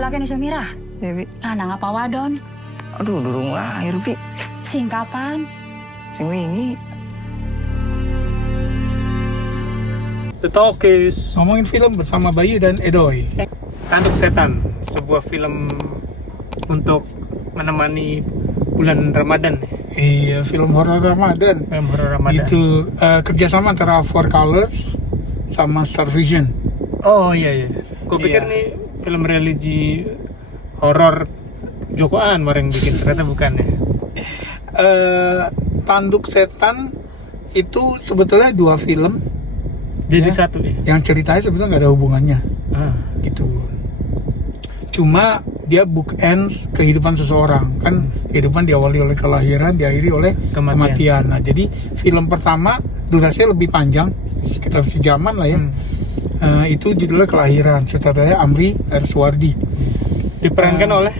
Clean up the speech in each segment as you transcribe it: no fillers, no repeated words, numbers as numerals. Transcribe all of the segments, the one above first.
laki ni Sumira. Ya, Bi. Anak apa wadon? Aduh, durung lahir, Bi. Sing kapan? Sing wingi. The Talkies, Ngomongin film bersama Bayu dan Edoy. Tanduk Setan, sebuah film untuk menemani bulan Ramadan. Iya, film horor Ramadan. Film horor Ramadan. Itu kerjasama antara Four Colors sama Star Vision. Oh iya. Gue pikir Iya. nih film religi horor Joko Anwar yang bikin, ternyata bukan ya. Tanduk Setan itu sebetulnya 2 film Jadi Ya. satu nih. yang ceritanya sebetulnya nggak ada hubungannya Ah. gitu. Cuma dia bookends kehidupan seseorang kan. Kehidupan diawali oleh kelahiran, diakhiri oleh kematian. Nah, jadi film pertama durasinya lebih panjang, sekitar sejaman lah ya. Itu judulnya Kelahiran, sutradaranya Amri R. Suwardi. Diperankan oleh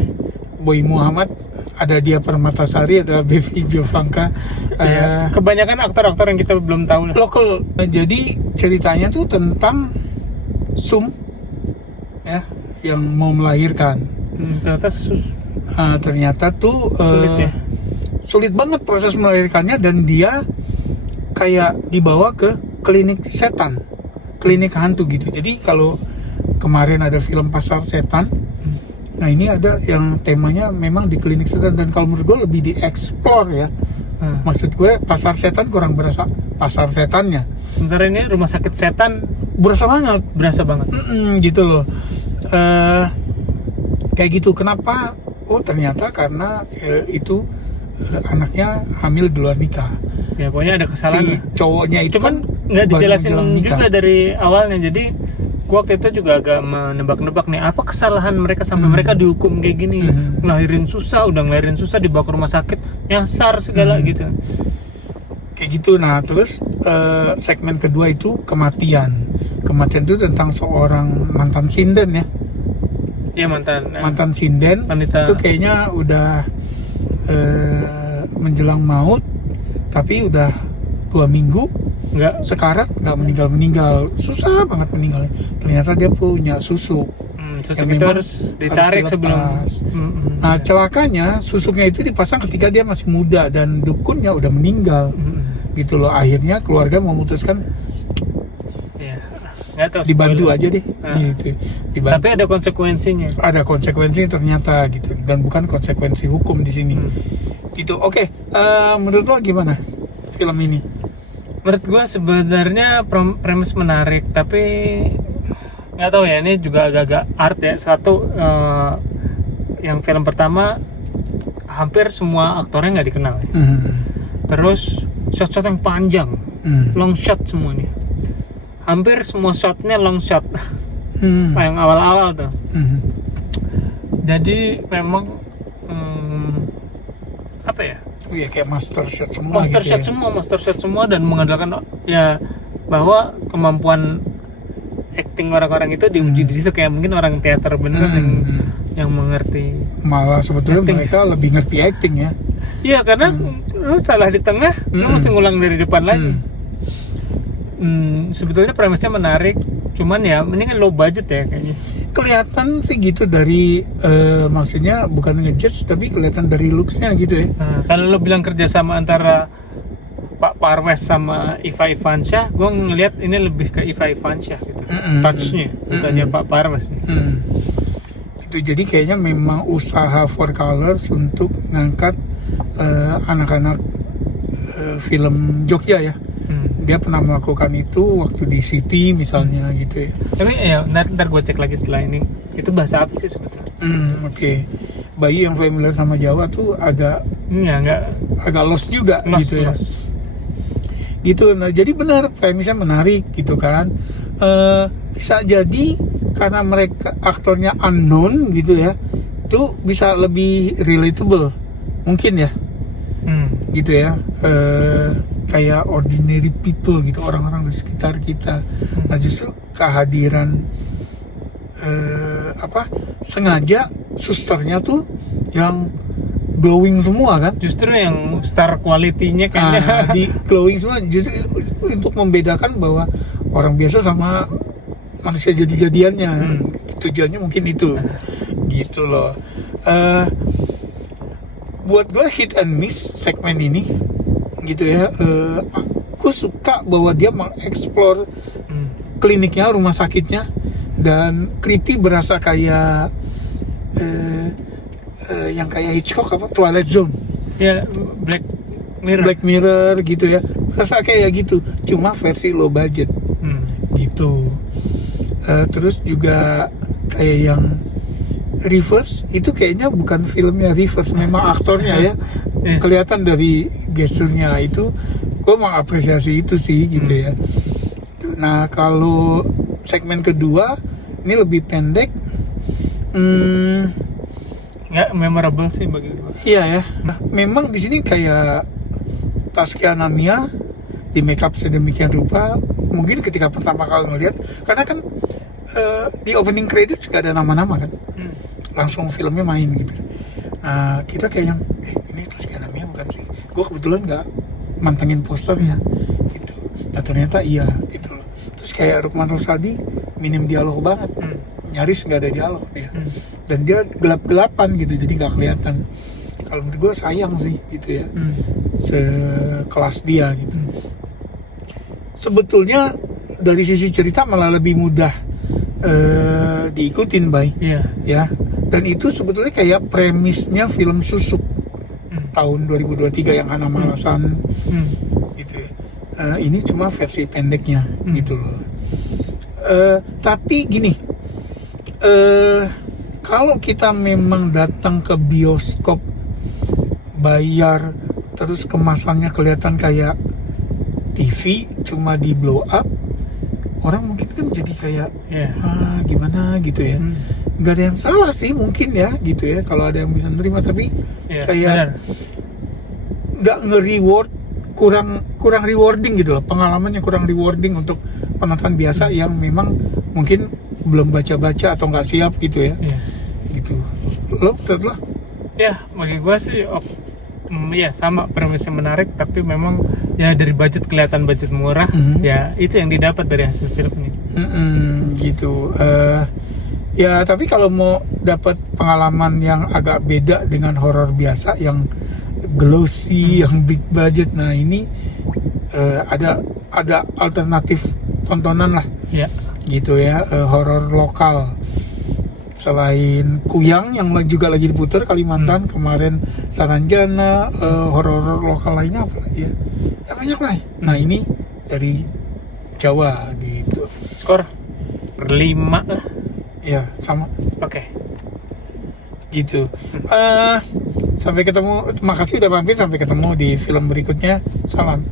Boy Muhammad, ada dia Permatasari, ada Bevi Jovanka. ya, kebanyakan aktor-aktor yang kita belum tahu lah. Lokal. Jadi ceritanya tuh tentang Sum ya, yang mau melahirkan. Ternyata tuh Sulit ya? sulit banget proses melahirkannya, dan dia kayak dibawa ke klinik setan, klinik hantu gitu. Jadi kalau kemarin ada film Pasar Setan, nah ini ada yang temanya memang di klinik setan, dan kalau menurut gue lebih dieksplor ya. Maksud gue Pasar Setan kurang berasa pasar setannya, Sementara ini rumah sakit setan berasa banget. berasa banget. Gitu loh. Kayak gitu. Kenapa? Oh ternyata karena itu anaknya hamil di luar nikah. Ya pokoknya ada kesalahan. Si cowoknya itu Cuman nggak baru dijelasin menjelang nikah. juga dari awalnya. Jadi gua waktu itu juga agak menebak-nebak nih, apa kesalahan mereka sampai mereka dihukum kayak gini. Ngelahirin susah, udah ngelahirin susah, dibawa ke rumah sakit, nyasar segala gitu. Kayak gitu. Nah terus segmen kedua itu kematian. Kematian itu tentang seorang mantan sinden ya. Iya mantan Sinden wanita. itu kayaknya udah menjelang maut, tapi udah 2 minggu Enggak. sekarat, nggak meninggal, susah banget meninggal. Ternyata dia punya susuk. Susuk yang itu memang harus ditarik sebelum. dilepas. Nah celakanya susuknya itu dipasang ketika dia masih muda dan dukunnya udah meninggal gitu loh. Akhirnya keluarga memutuskan Ya. Nggak tahu. dibantu spoiler. aja deh gitu. Dibantu. Tapi ada konsekuensinya. Ada konsekuensinya ternyata gitu, dan bukan konsekuensi hukum di sini. Gitu. Oke, menurut lo gimana film ini? Menurut gua sebenarnya premis menarik, tapi nggak tahu ya, ini juga agak-agak art ya. Satu, yang film pertama hampir semua aktornya nggak dikenal ya. Terus shot-shot yang panjang, long shot semuanya. Hampir semua shotnya long shot. Yang awal-awal tuh. Jadi memang apa ya? Oh iya, kayak master shot semua. Master shot semua dan mengandalkan ya bahwa kemampuan acting orang-orang itu diuji di situ, kayak mungkin orang teater bener yang mengerti. Malah sebetulnya Acting. mereka lebih ngerti acting ya. Iya, karena lu salah di tengah, lu mesti ngulang dari depan lagi. Sebetulnya premisnya menarik, cuman ya mendingan low budget ya kayaknya. Kelihatan sih gitu dari maksudnya bukan ngejudge, tapi kelihatan dari looksnya gitu ya. Kalau lo bilang kerjasama antara Pak Parwes sama Iva Ivansyah, gue ngelihat ini lebih ke Iva Ivansyah gitu. Touch-nya, bukannya Pak Parwes nih. Itu jadi kayaknya memang usaha Four Colors untuk ngangkat anak-anak film Jogja ya. Dia pernah melakukan itu waktu di City misalnya gitu ya. Tapi ya ntar gue cek lagi setelah ini. Itu bahasa apa sih sebetulnya? Oke. Bayi yang familiar sama Jawa tuh agak lost juga gitu ya. Gitu. Nah, jadi benar premisnya menarik gitu kan. Bisa jadi karena mereka aktornya unknown gitu ya, itu bisa lebih relatable mungkin ya. Gitu ya. Kayak ordinary people gitu, orang-orang di sekitar kita. Nah justru kehadiran sengaja susternya tuh yang glowing semua kan, Justru yang star quality-nya kayaknya di glowing semua, justru untuk membedakan bahwa orang biasa sama manusia jadi-jadiannya. Tujuannya mungkin itu gitu loh. Buat gue hit and miss segmen ini gitu ya. Gue suka bahwa dia mengeksplor kliniknya, rumah sakitnya, dan creepy berasa kayak yang kayak Hitchcock apa Twilight Zone. Ya, Black Mirror gitu ya, rasa kayak gitu, cuma versi low budget gitu. Terus juga kayak yang Reverse itu kayaknya bukan filmnya Reverse, memang aktornya ya. Kelihatan dari gesturnya itu, gue mengapresiasi itu sih gitu ya. Nah kalau segmen kedua ini lebih pendek, nggak memorable sih bagi gue. iya ya. Nah, memang di sini kayak Taskia Namia di makeup sedemikian rupa. Mungkin ketika pertama kali ngeliat, karena kan di opening credits gak ada nama-nama kan, langsung filmnya main gitu. Nah kita kayak yang ini Taskia Namia bukan sih? Gue kebetulan nggak mantengin posternya gitu. Nah ternyata iya gitu loh. Terus kayak Rukman Rosadi minim dialog banget, nyaris nggak ada dialog dia. Dan dia gelap-gelapan gitu, jadi nggak kelihatan. Kalau menurut gue sayang sih gitu ya, sekelas dia gitu. Sebetulnya dari sisi cerita malah lebih mudah diikutin, Bay. Ya. Dan itu sebetulnya kayak premisnya film Susuk tahun 2023 yang Hana Malasan gitu ya. Ini cuma versi pendeknya gitu loh. Tapi gini, kalau kita memang datang ke bioskop bayar, terus kemasannya kelihatan kayak TV cuma di blow up, orang mungkin kan jadi kayak gimana gitu ya. Nggak ada yang salah sih mungkin ya gitu ya, kalau ada yang bisa nerima, tapi kayak nggak nge-reward, kurang rewarding gitu loh, pengalamannya kurang rewarding untuk penonton biasa yang memang mungkin belum baca-baca atau nggak siap gitu ya. Gitu. Lo menurut lo? Ya bagi gue sih ya sama, premisnya menarik, tapi memang ya dari budget kelihatan budget murah. Ya itu yang didapat dari hasil film ini. Gitu. Ya tapi kalau mau dapat pengalaman yang agak beda dengan horor biasa yang glossy, yang big budget, nah ini ada alternatif tontonan lah. Gitu ya, horor lokal. Selain Kuyang yang juga lagi diputar Kalimantan kemarin, Saranjana, horor lokal lainnya apa lagi ya? Ya banyak lah. Nah ini dari Jawa gitu. Skor 5 lah. Ya sama. Oke. Gitu. Sampai ketemu. Makasih udah mampir. Sampai ketemu di film berikutnya. Salam.